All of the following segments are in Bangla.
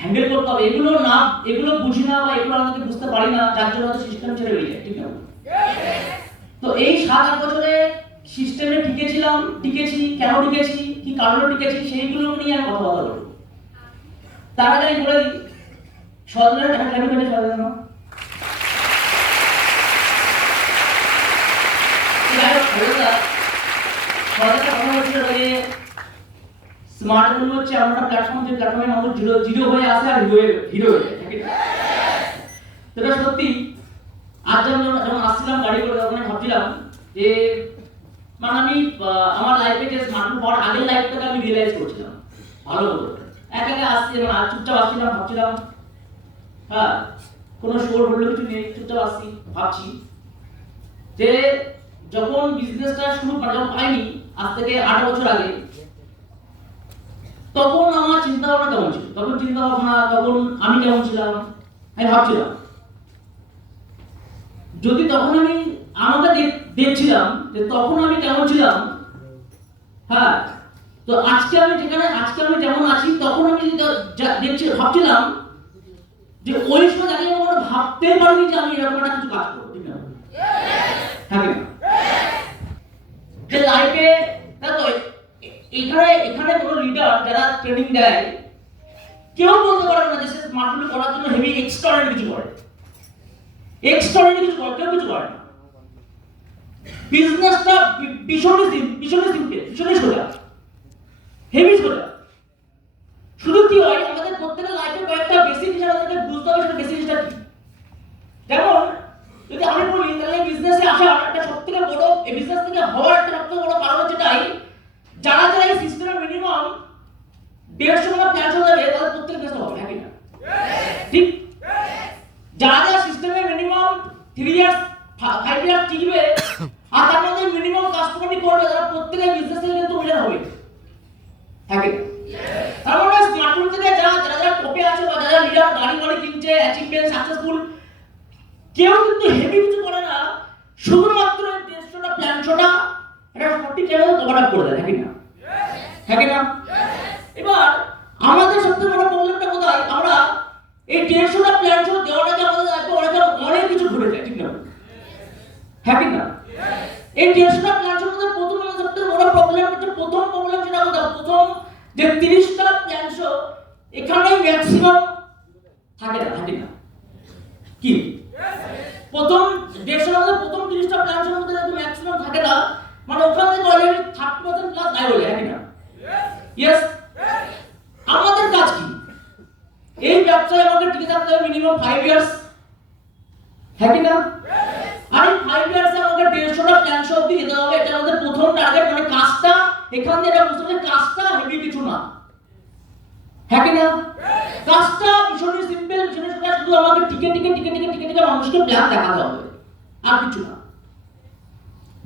হ্যান্ডেল করতে হবে। এগুলো না, এগুলো বুঝি না বা এগুলো আমাদের বুঝতে পারি না, যার জন্য হয়তো সিস্টেম ছেড়ে বেরিয়ে যায় ঠিক না? তো এই সাত আট বছরে সিস্টেমে টিকেছিলাম, টিকেছি, কেন টিকেছি, কি কারণে টিকেছি, সেইগুলো নিয়ে আমি কথা বলব তার আগে আমি বলে দিই সদনের টাকা কেন কেটে সদন স্মার্ট ফোন হচ্ছে একটা প্ল্যাটফর্ম যে প্ল্যাটফর্মে মানুষ জিরো জিরো হয়ে আসে আর হিরো হিরো হয়ে যায়? তো সত্যি, আজ যখন যখন আসছিলাম গাড়ি করে, তখন ভাবছিলাম যে মানে আমি আমার লাইফে যে স্মার্টফোন পাওয়ার আগের লাইফটাকে আমি রিয়েলাইজ করছিলাম, ভালো করে এক একে আসছি আজ চুপচাপ আসছিলাম, ভাবছিলাম হ্যাঁ কোনো শোর হলো কিছু নেই, চুপচাপ আসছি, ভাবছি যে, যখন বিজনেসটা শুরু মানে যখন পাইনি, আজ থেকে আট বছর আগে তখন আমার চিন্তা ভাবনা কেমন ছিল? তখন চিন্তা ভাবনা তখন আমি কেমন ছিলাম? আমি ভাবছিলাম। যদি তখন আমি আমাকে দেখছিলাম যে তখন আমি কেমন ছিলাম? হ্যাঁ তো আজকে আমি যেখানে আজকে আমি যেমন আছি তখন আমি দেখছি ভাবছিলাম যে ওই সময় আমি কখনো ভাবতে পারিনি যে আমি এরকম একটা কিছু কাজ করব ঠিক না? হ্যাঁ কি না? যে লাইফে দেখো এখানে এখানে কোনো লিডার যারা ট্রেনিং দেয়, কেউ বলতে পারে না যে সে স্মার্টফোন করার জন্য হেভি এক্সট্রাঅর্ডিনারি কিছু করে। এক্সট্রাঅর্ডিনারি কিছু করে, কেউ কিছু করে না। বিজনেসটা সিম- ভীষণই সিম্পল ভীষণই সোজা। হেভি সোজা। শুধু কি হয়, আমাদের প্রত্যেকের লাইফে কয়েকটা বেসিক হিসাবে আমাদেরকে বুঝতে হবে, সেটা বেসিক জিনিসটা কি? যেমন, যদি আমি বলি, তাহলে বিজনেসে আসার একটা সবথেকে বড়, এই বিজনেস থেকে হওয়ার একটা সবথেকে বড় কারণ হচ্ছে এটাই যারা যারা এই সিস্টেমের মিনিমাম দেড়শো টাকা প্ল্যান চলে যাবে তাদের প্রত্যেক ব্যস্ত হবে নাকি না? ঠিক? যারা যারা সিস্টেমে minimum three years five years টিকবে আর তার মধ্যে মিনিমাম কাস্টমারটি করবে তারা প্রত্যেকের বিজনেস থেকে কিন্তু উইনার হবে হ্যাঁ কি না? তার মানে স্মার্টফোন থেকে যারা যারা যারা টপে আছে বা যারা লিডার গাড়ি গাড়ি কিনছে অ্যাচিভমেন্ট সাকসেসফুল কেউ কিন্তু হেভি কিছু করে না শুধুমাত্র দেড়শোটা প্ল্যানশোটা এটা ফোর্টি চ্যানেল কভার করে দেয় নাকি না? হ্যাঁ কি না? এবার আমাদের সবথেকে বড় প্রবলেমটা কোথায়? আমরা এই দেড়শোটা প্ল্যানশো দেওয়ার আগে আমাদের লাইফে অনেক অনেক কিছু ঘুরে যায় ঠিক না? হ্যাঁ না? এই প্ল্যানশোর মধ্যে প্রথম আমাদের সবথেকে বড় প্রবলেম হচ্ছে প্রথম প্রবলেম যেটা কোথায় প্রথম যে তিরিশটা প্ল্যানশো এখানেই ম্যাক্সিমাম থাকে না থাকে না? কি? প্রথম দেড়শো মধ্যে প্রথম তিরিশটা প্ল্যানের মধ্যে যদি ম্যাক্সিমাম থাকে না। মানে ওখান অলরেডি থার্টি পার্সেন্ট প্লাস গায়ে হয়ে না। ইয়েস আমাদের কাজ কি? এই ব্যবসায় আমাকে টিকে থাকতে হবে মিনিমাম ফাইভ ইয়ার্স হ্যাঁ কি না? আর এই ফাইভ ইয়ার্সে আমাকে অব্দি যেতে হবে, এটা আমাদের প্রথম টার্গেট মানে কাজটা, এখান থেকে এটা বুঝতে কাজটা হেভি কিছু না। হ্যাঁ কি না? কাজটা ভীষণই সিম্পল ভীষণই সোজা শুধু আমাকে টিকে টিকে টিকে টিকে টিকে মানুষকে প্ল্যান দেখাতে হবে। আর কিছু না।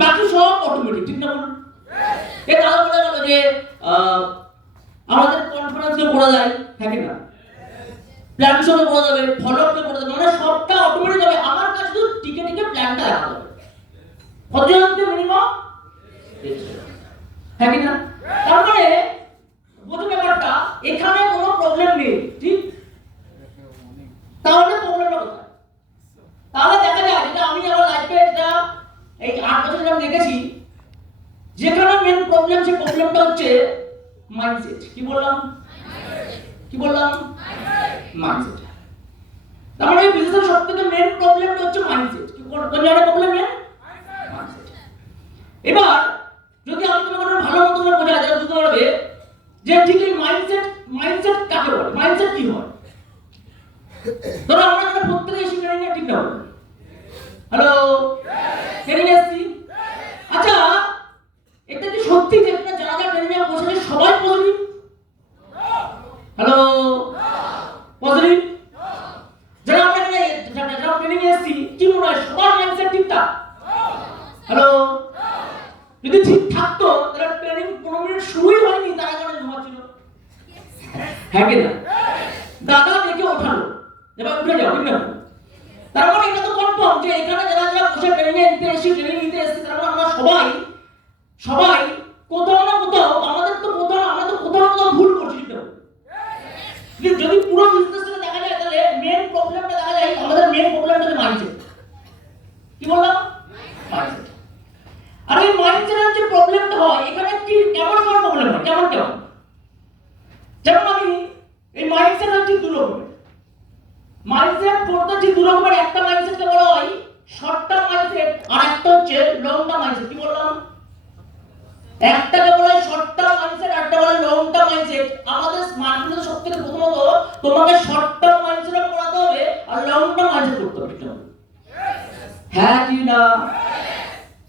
বাকি সব অটোমেটিক ঠিক না বলুন? এ দাদা বলে গেল যে আমাদের কনফারেন্সে করা যায় হ্যাঁ কি না? প্ল্যান সঙ্গে করা যাবে ফলো আপে করা যাবে মানে সবটা অটোমেটিক হবে। আমার কাছে শুধু টিকে টিকে প্ল্যানটা দেখাতে হবে। কতজনকে মিনিমাম হ্যাঁ কি না? তার মানে বোঝো ব্যাপারটা এখানে কোনো প্রবলেম নেই ঠিক? তাহলে প্রবলেমটা কোথায়? তাহলে দেখা যায় যেটা আমি আমার লাইফে যেটা এই আট বছর আমি দেখেছি, যেখানে মেন প্রবলেম সে প্রবলেমটা হচ্ছে মাইন্ডসেট কি বললাম? কি বললাম? মাইন্ডসেট তার মানে বিজনেসের সবথেকে মেন প্রবলেমটা হচ্ছে মাইন্ডসেট কি কোন জায়গায় প্রবলেম মেন এবার, যদি আমি তোমাকে ভালো মতো করে বোঝাই তাহলে বুঝতে পারবে যে ঠিক এই মাইন্ডসেট মাইন্ডসেট কাকে বলে? মাইন্ডসেট কি হয়? ধরো আমরা যেটা প্রত্যেকে এসে নিয়ে ঠিক না হ্যালো ট্রেনিং এসছি আচ্ছা এটা কি সত্যি যে আপনারা যারা যারা ট্রেনিং এ বসে সবাই পজিটিভ হ্যালো পজিটিভ যারা আমরা এখানে কি মনে হয় সবার ঠিকঠাক? হ্যালো যদি ঠিক থাকতো, তাহলে ট্রেনিং পনেরো মিনিট শুরুই হয়নি, তারা কেন ঘুমাচ্ছিল। হ্যাঁ দাদা ডেকে ওঠালো। এবার উঠে যাও ঠিক না তার মানে এটা তো যে এখানে যারা যারা বসে ট্রেনিং নিতে এসেছি ট্রেনিং নিতে এসেছি তার মানে আমরা সবাই সবাই কোথাও না কোথাও, আমাদের তো কোথাও, আমরা তো কোথাও না কোথাও ভুল করছি যদি পুরো বিজনেসটা দেখা যায়, তাহলে মেন প্রবলেমটা দেখা যায়, আমাদের মেন প্রবলেমটা হচ্ছে মাইন্ডসেট কি বললাম? আর এই মাইন্ডসেটের যে প্রবলেমটা হয়, এখানে কি, কেমন কেমন প্রবলেম হয়? কেমন কেমন? যেমন আমি, এই মাইন্ডসেট হচ্ছে দু মাইন্ডসেট হচ্ছে দু রকমের একটা মাইন্ডসেটকে বলা হয় শর্ট টার্ম আর একটা হচ্ছে লং টার্ম কি বললাম? একটাকে বলা হয় শর্ট টার্ম মাইন্ডসেট একটা বলা হয় লং টার্ম আমাদের সব থেকে প্রথমত, তোমাকে শর্ট টার্ম পড়াতে হবে আর লং টার্ম করতে হবে হ্যাঁ কি না?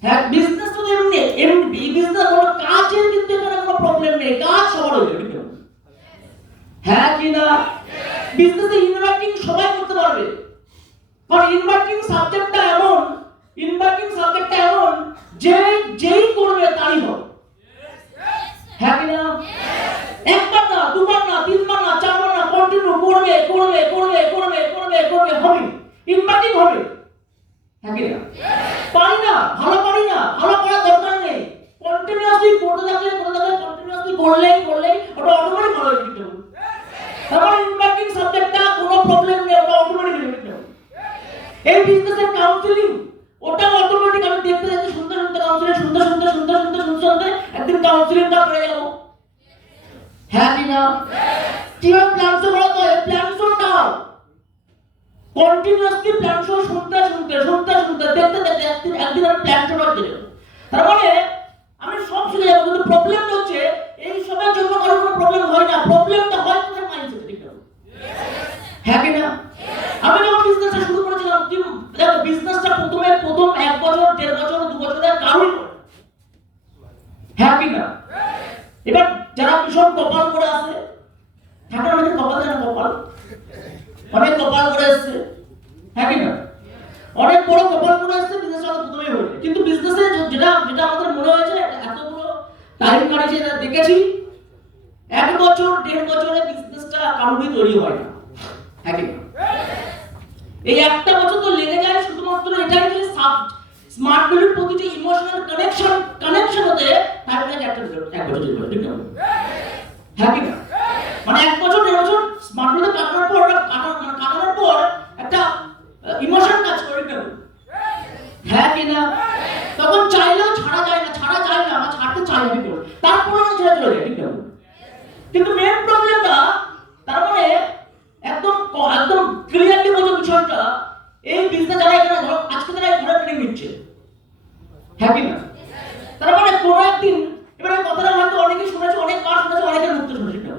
হ্যাঁ বিজনেস তো এমনি এমনি বিজনেস কোনো কাজের কিন্তু এখানে কোনো প্রবলেম নেই, কাজ সবার হয়ে যাবে হ্যাঁ কি না? বিজনেসে ইনভার্টিং সবাই করতে পারবে। কারণ ইনভার্টিং সাবজেক্টটা এমন ইনভার্টিং সাবজেক্টটা এমন, যে যেই করবে তাই হবে। হ্যাঁ না? একবার না দুবার না তিনবার না চারবার না কন্টিনিউ করবে করবে করবে করবে করবে করবে, হবে। ইনভার্টিং হবে। হ্যাঁ না? পারি না, ভালো পারি না, ভালো করার দরকার নেই। কন্টিনিউয়াসলি করতে থাকলে করতে থাকলে কন্টিনিউয়াসলি করলেই করলেই ওটা অটোমেটিক ভালো হয়ে কোনো প্রবলেম নেই কাউন্সিলিং ওটা অটোমেটিক আমি দেখতে দেখতে সুন্দর সুন্দর কাউন্সিলিং সুন্দর সুন্দর সুন্দর সুন্দর সুন্দর সুন্দর একদিন কাউন্সিলিংটা করে যাব। হ্যাঁ কি না? শো করা শো শুনতে শুনতে শুনতে শুনতে, দেখতে দেখতে একদিন একদিন আমি প্ল্যান শোটা দিলাম তার মানে আমি সব শিখে যাব, কিন্তু প্রবলেমটা হচ্ছে, এই সবের জন্য কারও কোনো প্রবলেম হয় না। প্রবলেমটা হয় তোমার মাইন্ডসেট ঠিক না হ্যাঁ কি না আমি যখন বিজনেসটা শুরু করেছিলাম কি দেখো বিজনেসটা প্রথমে প্রথম এক বছর দেড় বছর দু বছরের কারোই করে হ্যাঁ কি না এবার যারা ভীষণ কপাল করে আসে থাকে না অনেকের কপাল জানা কপাল? অনেক কপাল করে এসছে। হ্যাঁ কি না? অনেক বড় কপাল করে এসছে বিজনেস আমাদের প্রথমেই হয়ে যায়। কিন্তু বিজনেসে যেটা যেটা আমাদের মনে হয়েছে এত বড় টাইম কাটিয়েছে এটা দেখেছি, এক বছর, দেড় বছরে বিজনেসটা কারোরই তৈরি হয় না। হ্যাঁ কি না? এই একটা বছর তো লেগে যায়, শুধুমাত্র এটাই যে সাব স্মার্ট ভ্যালুর প্রতি যে ইমোশনাল কানেকশন কানেকশন হতে তার কাছে একটা এক বছর দেড় বছর ঠিক না? হ্যাঁ কি না? মানে এক বছর, দেড় বছর স্মার্ট ভ্যালু কাটানোর পর ওটা কাটা- মানে কাটানোর পর একটা ইমোশন কাজ করে, ঠিক না? হ্যাঁ কি না? তখন চাইলেও ছাড়া যায় না, ছাড়া যায় না বা ছাড়তে চাই না তারপরে ছেড়ে চলে যায় ঠিক না কিন্তু মেন প্রবলেমটা তার মানে একদম ক- একদম ক্লিয়ারলি বোঝো বিষয়টা এই বিজনেস যারা এখানে ধরো আজকে তারা ঘরে ট্রেনিং নিচ্ছে হ্যাঁ কি না তার মানে কোনো একদিন এবার এই কথাটা হয়তো অনেকে শুনেছে অনেক বার শুনেছে অনেকের মুক্ত শুনেছে কেউ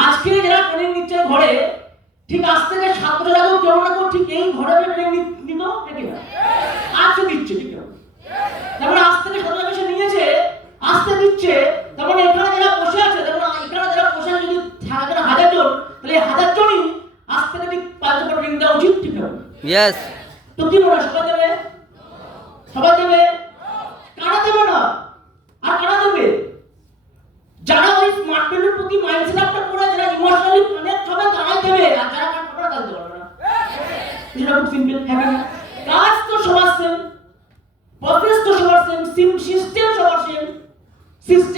আজকে যারা ট্রেনিং নিচ্ছে ঘরে ঠিক আজ থেকে ছাত্র বছর আগেও কেউ না কেউ ঠিক এই ঘরে ট্রেনিং নিত নাকি না আজকে দিচ্ছে ঠিক তারপরে মানে আজ থেকে আগে সে নিয়েছে আসতে দিচ্ছে। তার মানে এখানে যারা বসে আছে তার মানে এখানে যারা বসে আছে যদি থাকে না হাজার জন তাহলে হাজার জনই আজ থেকে ঠিক পাঁচ ট্রেনিং দেওয়া উচিত ঠিক আছে তো কি মনে হয় সবাই দেবে সবাই দেবে কারা দেবে না আর কারা দেবে যারা ওই স্মার্ট ভ্যালুর প্রতি মাইন্ডসেট আপটা করে যারা ইমোশনালি কানেক্ট হবে তারাই দেবে আর যারা কানেক্ট হবে না তারা দেবে না এটা খুব সিম্পল হ্যাঁ না? কাজ তো সবার সেম প্রসেস তো সবার সেম সিস্টেম সবার সেম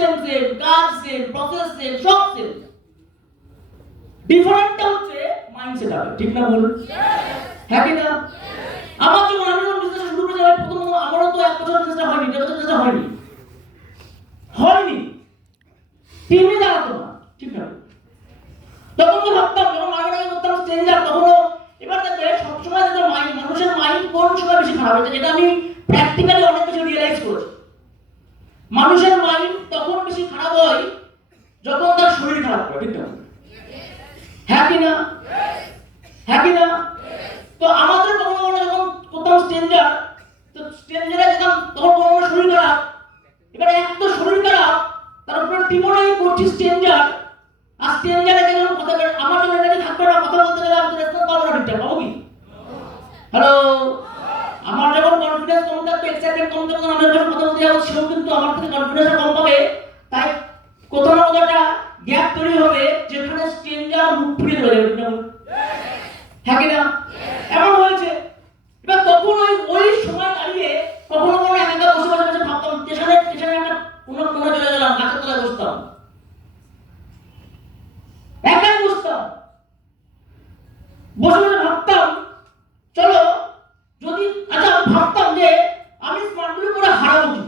সিস্টেম সেম কাজ সেম প্রসেস সেম সব সেম ডিফারেন্টটা হচ্ছে মাইন্ডসেট হবে, ঠিক না বলুন হ্যাঁ কি না? আমার যখন আমি যখন বিজনেস শুরু করেছি আমি প্রথম আমারও তো এক বছর বিজনেসটা হয়নি, দেড় বছর বিজনেসটা হয়নি। হয়নি। টিমে দাঁড়াতো না, ঠিক না? তখন তো ভাবতাম, যখন মার্কেটিং করতাম স্ট্রেঞ্জার তখনও এবার দেখবে সবসময় দেখবে মাইন্ড মানুষের মাইন্ড কোন সময় বেশি খারাপ হয়েছে যেটা আমি প্র্যাকটিক্যালি অনেক কিছু রিয়েলাইজ করেছি। মানুষের মাইন্ড তখন বেশি খারাপ হয় যখন তার শরীর খারাপ করে, ঠিক না? না? না? তো আমাদের কখনো কখনো যখন কোথাও স্ট্রেঞ্জার তো স্ট্রেঞ্জারে যেতাম, তখন শরীর খারাপ। এবার এক তো শরীর খারাপ, তার করছি স্ট্রেঞ্জার আর স্ট্রেঞ্জারে যখন কথা আমার জন্য এখানে থাকবে না, কথা বলতে গেলে পাবো না ঠিকঠাক, পাবো কি? হ্যালো আমার যখন এক্সাইটমেন্ট কম যখন আমার কাছে কথা বলতে যাব, সেও কিন্তু আমার থেকে কনফিডেন্স কম পাবে। তাই কোথাও না কোথাও একটা গ্যাপ তৈরি হবে যেখানে স্ট্রেঞ্জার মুখ ফিরে চলে যাবে ঠিক না? হ্যাঁ কিনা এমন হয়েছে এবার তখন ওই ওই সময় দাঁড়িয়ে কখনো কখনো একা একা বসে বসে বসে ভাবতাম স্টেশনে স্টেশনে একটা কোনো কোনো চলে গেলাম গাছের তলায় বসতাম একাই বসতাম বসে বসে ভাবতাম চলো যদি আচ্ছা আমি ভাবতাম যে আমি স্মার্টগুলো করে হারাবো কি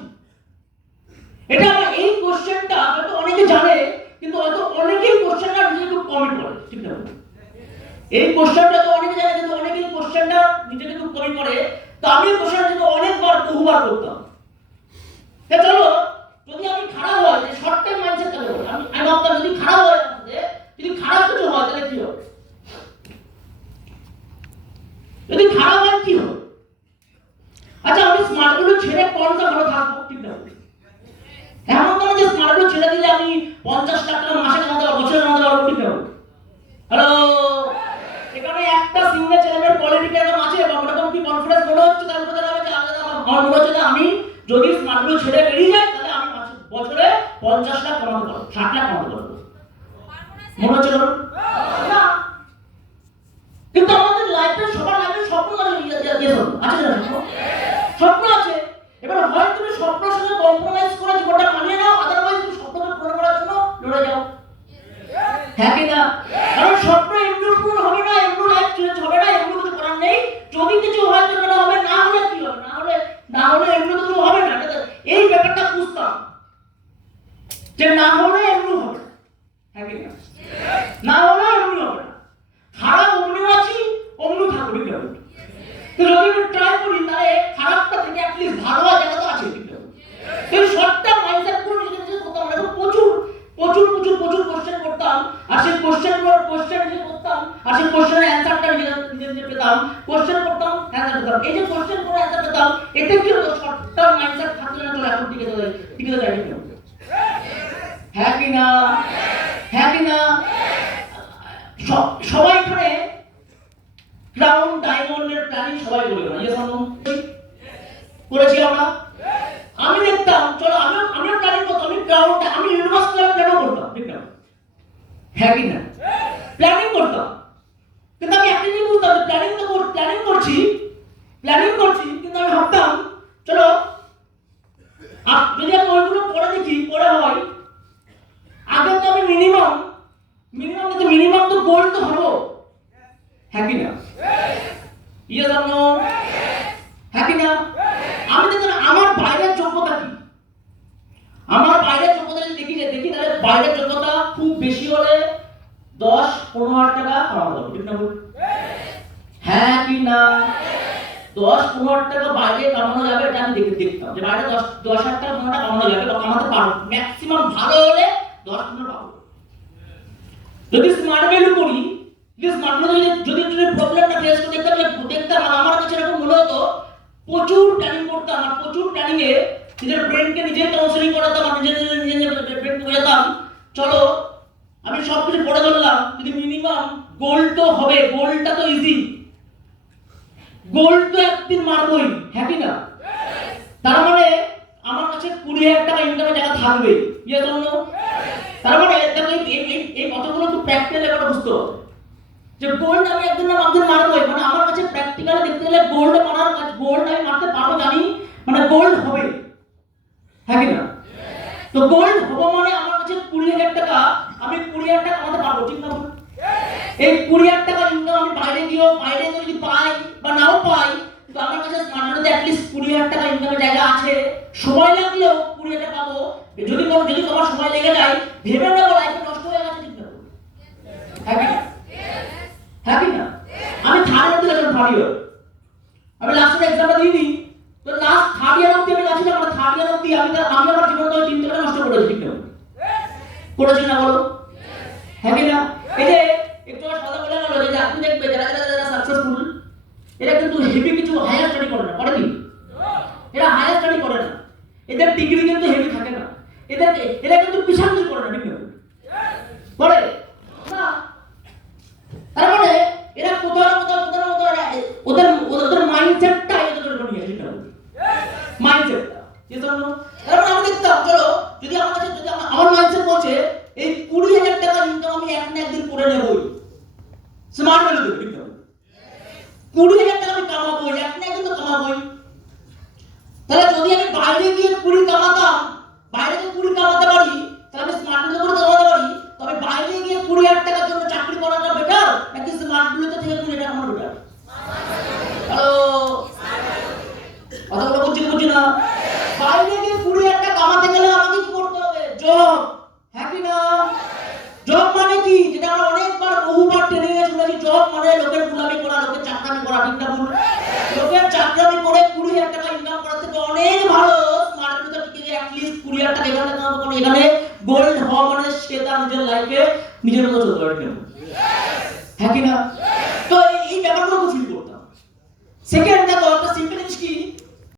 এটা আমার এই কোশ্চেনটা হয়তো অনেকে জানে কিন্তু হয়তো অনেকেই কোশ্চেনটা নিজেকে খুব কমই করে ঠিক না এই কোশ্চেনটা তো অনেকে জানে, কিন্তু অনেকেই কোশ্চেনটা নিজেকে খুব কমই করে তো আমি কোশ্চেনটা কিন্তু অনেকবার, বহুবার করতাম। তা চলো, যদি আমি খারাপ হয়, যে শর্ট টাইম মাইন্ডসেট কেন আমি আমি ভাবতাম, যদি খারাপ হয় যদি খারাপ কিছু হয়, তাহলে কি হবে? যদি খারাপ হয়, কি হবে? আচ্ছা আমি স্মার্টগুলো ছেড়ে কোনটা ভালো থাকব, ঠিক না? এমন কোনো যে স্মার্টগুলো ছেড়ে দিলে আমি পঞ্চাশ টাকা মাসে কামাতে পারব বছরে কামাতে পারব ঠিক না? হ্যালো এখানে একটা সিঙ্গেল চ্যানেলের কোয়ালিটি এরকম আছে? বা কি কনফিডেন্স মনে হচ্ছে? তার উপরে দাঁড়াবে যে আলাদা আমার মনে হচ্ছে আমি যদি স্মার্টগুলো ছেড়ে বেরিয়ে যাই তাহলে আমি বছরে পঞ্চাশ লাখ কামাতে পারব ষাট লাখ কামাতে পারব মনে হচ্ছে না। কিন্তু আমাদের লাইফে সবার লাইফে স্বপ্ন আছে ইয়ে- ইয়ে- ইয়ে। আছে না স্বপ্ন স্বপ্ন আছে এবার হয় তুমি স্বপ্নের সঙ্গে কম্প্রোমাইজ করে জীবনটা মানিয়ে নাও আদারওয়াইজ তুমি স্বপ্নকে পূরণ করার জন্য লড়ে যাও হ্যাঁ কি না কারণ স্বপ্ন এমনি পূরণ হবে না এমনি লাইফ চেঞ্জ হবে না এমনি কিছু করার নেই যদি কিছু হয় তো না হবে না হলে কি হবে না হলে না হলে এমনি কিছু হবে না এটা- এই ব্যাপারটা বুঝতাম যে না হলে এমনি হবে না। হ্যাঁ কি না না হলে এমনি হবে না খারাপ অমনি আছি অমনি থাকবে ঠিক আছে তো যদি আমি ট্রাই করি তাহলে খারাপটা থেকে অ্যাটলিস্ট ভালো হওয়ার জায়গা তো আছে ঠিক আছে এই শর্টটা মাইন্ডসেট করে নিজে নিজে করতাম আমরা তো প্রচুর প্রচুর প্রচুর প্রচুর কোশ্চেন করতাম আর সেই কোশ্চেন কোশ্চেন নিজে করতাম আর সেই কোশ্চেনের অ্যান্সারটা নিজে নিজে নিজে পেতাম কোশ্চেন করতাম অ্যান্সার পেতাম এই যে কোশ্চেন করে অ্যান্সার পেতাম এতে কি হতো শর্টটা মাইন্ডসেট থাকলে না চলে এখন টিকে চলে টিকে চলে যায় ঠিক আছে? হ্যাঁ কি না হ্যাঁ কি না স- সবাই এখানে ক্রাউন ডায়মন্ডের প্ল্যানিং সবাই করে না ইয়েস অর করেছি আমরা আমি দেখতাম চলো আমি আমিও প্ল্যানিং করতাম আমি ক্রাউন আমি ইউনিভার্সিটি কেন করতাম ঠিক না? হ্যাঁ কি না? প্ল্যানিং করতাম। কিন্তু আমি একটা জিনিস বুঝতাম প্ল্যানিং তো প্ল্যানিং করছি প্ল্যানিং করছি কিন্তু আমি ভাবতাম চলো যদি আমি ওইগুলো পড়ে দেখি পড়ে হয় আগে তো আমি মিনিমাম মিনিমাম তো মিনিমাম তো গোল তো হব হ্যাঁ কি না? ইয়েস অর নো হ্যাঁ কি না? আমি দেখুন আমার বাইরের যোগ্যতা কি? আমার বাইরের যোগ্যতা যদি দেখি দেখি তাহলে বাইরের যোগ্যতা খুব বেশি হলে দশ, পনেরো হাজার টাকা কামানো যাবে ঠিক না? হ্যাঁ কি না? দশ, পনেরো হাজার টাকা বাইরে কামানো যাবে এটা আমি দেখে দেখতাম। যে বাইরে দশ দশ হাজার টাকা পনেরো টাকা কামানো যাবে বা কামাতে পারব। ম্যাক্সিমাম ভালো হলে দশ, পনেরো পাবো। যদি স্মার্ট ভ্যালু করি, যদি স্মার্ট ভ্যালু যদি যদি প্রবলেমটা ফেস করে দেখতাম দেখতাম আমার কাছে এরকম মনে হতো প্রচুর প্ল্যানিং করতাম আর প্রচুর প্ল্যানিং এ নিজের ব্রেনকে নিজে কাউন্সিলিং করাতাম আর নিজে নিজে নিজে নিজে ব্রেনকে বোঝাতাম চলো আমি সব কিছু পড়ে ধরলাম যদি মিনিমাম গোল তো হবে গোলটা তো ইজি গোল তো একদিন মারবই হ্যাপি না? তার মানে আমার কাছে কুড়ি হাজার টাকা ইনকামের জায়গা থাকবে ইয়ে তো তার মানে এই এই তো প্র্যাকটিক্যাল ব্যাপারটা বুঝতে হবে যে গোল্ড আমি একদিন না একদিন মারবোই মানে আমার কাছে প্র্যাকটিক্যালি দেখতে গেলে গোল্ড মারার কাজ গোল্ড আমি মারতে পারব জানি মানে গোল্ড হবে। হ্যাঁ না? তো গোল্ড হব মানে আমার কাছে কুড়ি হাজার টাকা, আমি কুড়ি হাজার টাকা কামাতে পারব ঠিক না এই কুড়ি হাজার টাকা ইনকাম আমি বাইরে গিয়েও, বাইরে যদি পাই বা নাও পাই, তো আমার কাছে স্মার্টফোনে অ্যাটলিস্ট কুড়ি হাজার টাকা ইনকামের জায়গা আছে। সময় লাগলেও কুড়ি হাজার পাবো। যদি যদি তোমার সময় লেগে যায়, ভেবে নেব লাইফে নষ্ট হয়ে গেছে, ঠিক না হ্যাঁ? হ্যাঁ কি না? আমি থার্ড ইয়ার দিলাম থার্ড ইয়ার আমি লাস্টের এক্সামটা দিয়ে তো লাস্ট থার্ড ইয়ার অব্দি আমি গেছিলাম আমার থার্ড ইয়ার অব্দি আমি তার আমি আমার জীবনে ওই তিনটে টাকা নষ্ট করেছি ঠিক না করেছি না বলো হ্যাঁ কি না এই যে একটু আগে কথা বলে গেল যে আপনি দেখবে যারা যারা যারা সাকসেসফুল এরা কিন্তু হেভি কিছু হায়ার স্টাডি করে না করে কি এরা হায়ার স্টাডি করে না এদের ডিগ্রি কিন্তু হেভি থাকে না এদের এরা কিন্তু পিছান কিছু করে না ঠিক না করে না তার মানে এরা কোথাও না কোথাও কোথাও না কোথাও এরা- ওদের ওদের মাইন্ডসেটটা এদের জন্য নিয়ে ঠিক না মাইন্ডসেটটা ইয়েস অর নো। তারপর আমি দেখতাম চলো, যদি আমার কাছে যদি আমার আমার মাইন্ডসেট বলছে এই কুড়ি হাজার টাকা ইনকাম আমি এক না একদিন করে নেবই। স্মার্ট ভ্যালু দেবে, কিন্তু। কুড়ি হাজার টাকা আমি কামাবো এক না একদিন তো কামাবোই। তাহলে যদি আমি বাইরে গিয়ে কুড়ি কামাতাম, বাইরে গিয়ে কুড়ি কামাতে পারি, তাহলে আমি স্মার্ট ভ্যালু করে কামাতে পারি। তবে বাইরে গিয়ে কুড়ি হাজার টাকার জন্য চাকরি করাটা বেটার নাকি স্মার্ট ভ্যালুতে থেকে কুড়ি টাকা কামানো বেটার হ্যালো না। বাইরে গিয়ে কুড়ি একটা কামাতে গেলে আমাকে কি করতে হবে? জব। হ্যাপি না? জব মানে কি? যেটা আমরা অনেকবার বহুবার ট্রেনিং এ শুনেছি জব মানে লোকের গুলামি করা, লোকের চাকরামি করা, ঠিক না ভুল? লোকের চাকরামি করে কুড়ি হাজার টাকা ইনকাম করা থেকে অনেক ভালো। স্মার্ট টিকে গিয়ে অ্যাটলিস্ট কুড়ি হাজার টাকা এখানে কামাবো কোনো এখানে গোল্ড হওয়া মানে সে তার নিজের লাইফে নিজের মতো চলতে পারে কেন হ্যাঁ কি না? তো এই ব্যাপারগুলো ফিল করতাম। সেকেন্ড দেখো